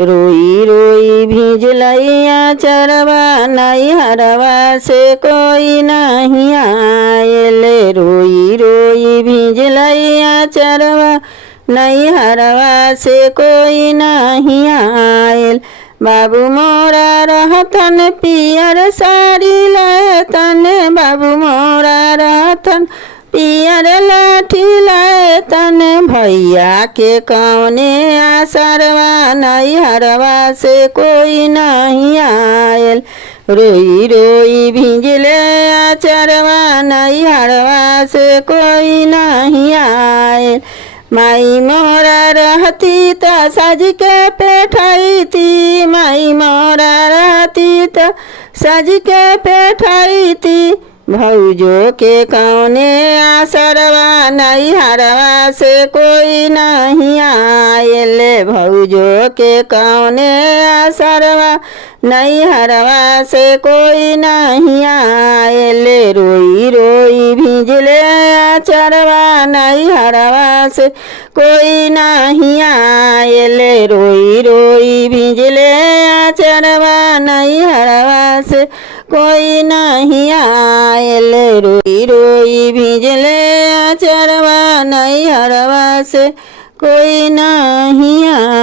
रोई रोई भिजलैया चरवा नैहरवा से कोई नहीं आयल। रोई रोई भिजलैया चरवा नैहरवा से कोई नहीं आयल। बाबू मोरा रहतन पियर साड़ी लतन, बाबू मोरा रहतन पियर लाठी लतन। भैया के कौने आसरवा नैहरवा से कोई नहीं आयल। रोई रोई भिजले आचरवा नैहरवा से कोई नहीं आयल। माई मोरा रहती त सज के बैठती, माई मोरा रहती त सज के बैठती। भौजो के कौने आसरवा नैहरवा से कोई नहीं आयल। भौजो के कौने आसरवा नैहरवा से कोई नहीं आयल। रोई रोई भिजले आचरवा नैहरवा से कोई नहीं आयल। रोई रोई भिजले आचरवा नैहरवा से कोई नहीं आयल। रोई रोई भिजले आचरवा नैहरवा से कोई नहीं आयल।